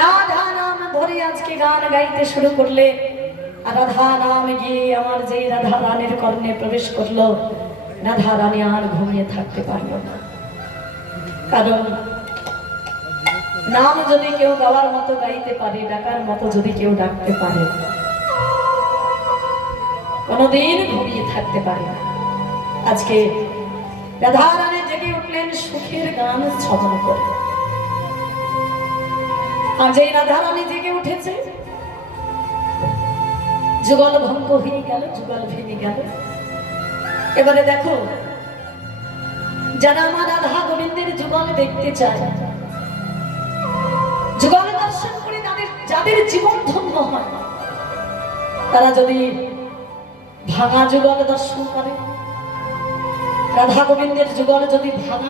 রাধা নাম ধরে আজকে গান গাইতে শুরু করলে, রাধা নাম গিয়ে আমার যে রাধা রানীর কর্ণে প্রবেশ করলো, রাধা রানী আর ঘুমিয়ে থাকতে পারল না। কারণ নাম যদি কেউ গাওয়ার মতো গাইতে পারে, ডাকার মতো যদি কেউ ডাকতে পারে, কোনদিন ঘুমিয়ে থাকতে পারে না। আজকে রাধা রানী জেগে উঠলেন সুখের গান শ্রবণ করে। আর যে রাধা রানী জেগে উঠেছে, যুগল ভঙ্গ হয়ে গেল, যুগল ভেঙে গেল। এবারে দেখো, যারা আমার রাধা গোবিন্দের যুগল দেখতে চায়, যুগল দর্শন করে যাদের জীবন ধন্য হয়, তারা যদি ভাঙা যুগল দর্শন করে, রাধা গোবিন্দের যুগল যদি ভাঙা